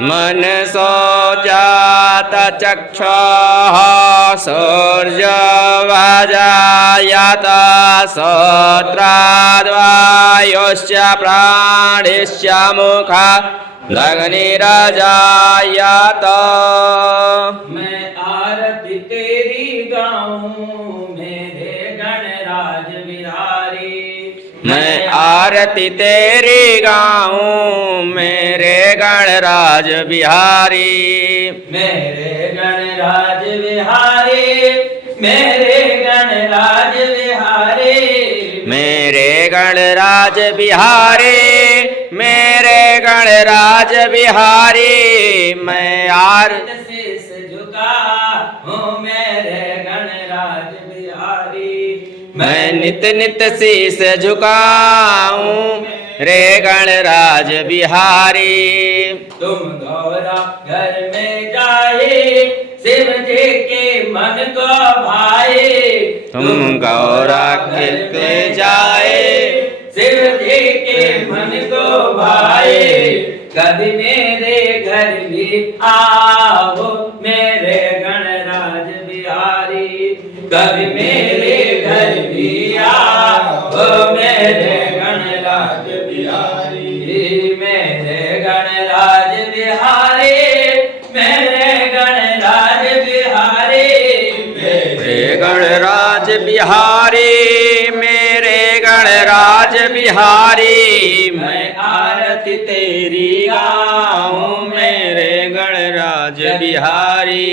मनसो जात चक्षुः सूर्यवाजायत श्रोत्राद्वायुश्च प्राणिश्च मुखादग्निरजायत। मैं आरती तेरी गाऊं मेरे गणराज बिहारी। मैं आरती तेरी गाऊं मेरे गणराज बिहारी। मेरे गणराज बिहारी, मेरे गणराज बिहारी, मेरे गणराज बिहारी, मेरे गणराज बिहारी। मैं शीश झुका हूँ मेरे गणराज बिहारी। मैं नित नित शीस झुकाऊं रे गणराज बिहारी। तुम गौरा घर में जाए शिव जी के मन को भाए। तुम गौरा घर पे जाए शिव जी के मन को भाए। कभी मेरे घर भी आओ मेरे गणराज बिहारी। कभी मेरे घर भी आओ मेरे गणराज बिहारी। मेरे गणराज बिहारी, मेरे गणराज बिहारी, मेरे गणराज बिहारी, मेरे गणराज बिहारी। मैं आरती तेरी गाऊं मेरे गणराज बिहारी।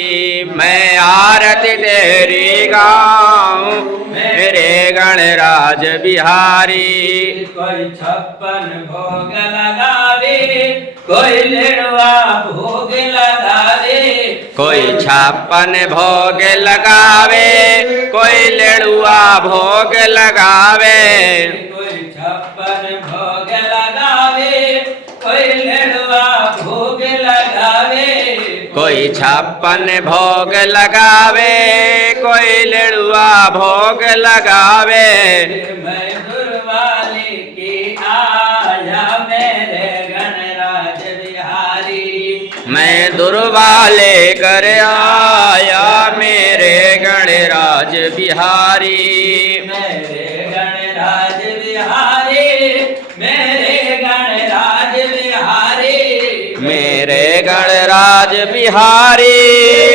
मैं आरती तेरी गाऊं मेरे गणराज बिहारी। कोई 56 भोग लगावे, कोई लेड़वा भोग लगावे। कोई 56 भोग लगावे, कोई लेड़ुआ भोग लगावे। कोई 56 भोग लगावे, कोई लेड़वा भोग लगावे। कोई 56 भोग लगावे, कोई लेड़ुआ भोग लगावे। मैं दुर्वाले की आया मेरे गणराज बिहारी। मैं दुर्वाले कर आया मेरे गणराज बिहारी। मेरे गणराज बिहारी, मेरे गणराज बिहारी, मेरे गणराज बिहारी,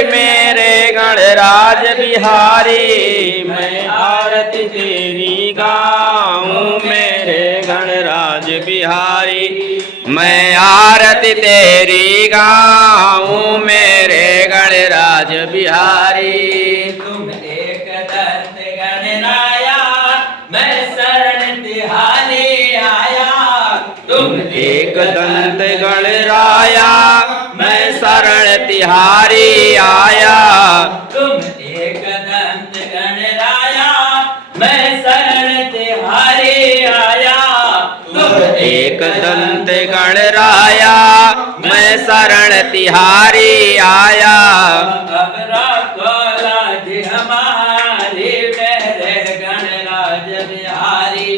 मेरे गणराज बिहारी। मैं आरती तेरी गाऊं मेरे गणराज बिहारी। मैं आरती तेरी गाऊं मेरे गणराज बिहारी। तुम एक दंत गणराया, मैं शरण तिहारी आया। तुम एक दंत गणराया, मैं शरण तिहारी आया। तुम एक दंत गणराया, मैं शरण तिहारी आया। तुम एक दंत गणराया, मैं शरण तिहारी आया। अब रखो लाज हमारी मेरे गणराज बिहारी।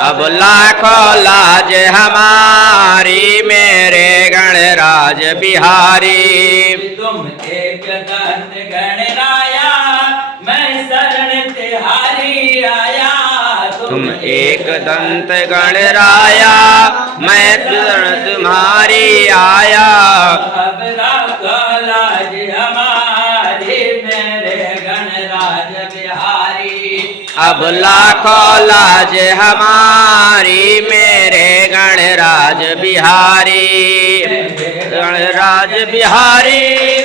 अब लाखों लाज हमारी मेरे गणराज बिहारी। तुम एक दंत गणराया, मैं शरण तिहारी आया। तुम एक दंत गणराया, मैं शरण तुम्हारी आया। अब रखो लाज हमारी मेरे गणराज बिहारी। अब लाखों लाज हमारी मेरे गणराज बिहारी। गणराज बिहारी,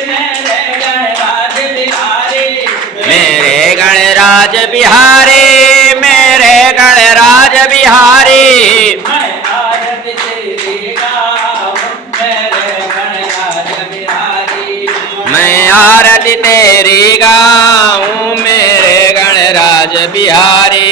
मेरे गणराज बिहारी, मेरे गणराज बिहारी, मेरे गणराज बिहारी। मैं आरती तेरी गाऊं मेरे गणराज बिहारी। मैं आरती तेरी गाऊं मेरे गणराज बिहारी।